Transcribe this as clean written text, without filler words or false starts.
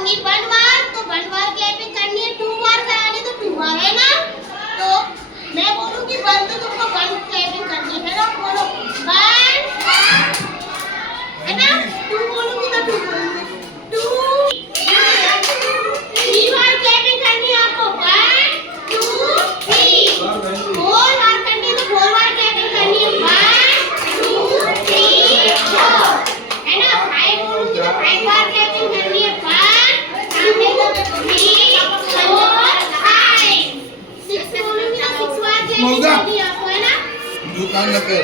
बोलूंगी 1 बार तो 1 बार क्लैपिंग करनी है, 2 बार करानी तो 2 बार, है ना? तो मैं बोलूंगी 1 तो तुमको 1 क्लैपिंग करनी है ना? बोलो 1, है ना? 2 बोलूंगी तो 2 बोलूंगी, 2 3 बार क्लैपिंग करनी है आपको, 1 2 3 4 बार करनी है तो 4 बार क्लैपिंग करनी है, 1 2 3 4, है ना? 5 बोलूंगी तो 5 बार क्लैपिंग करनी है, 1 3 4 5 6 बोलूंगी तो 6 बार क्लैपिंग करनी है आपको, है ना? दुकान लगे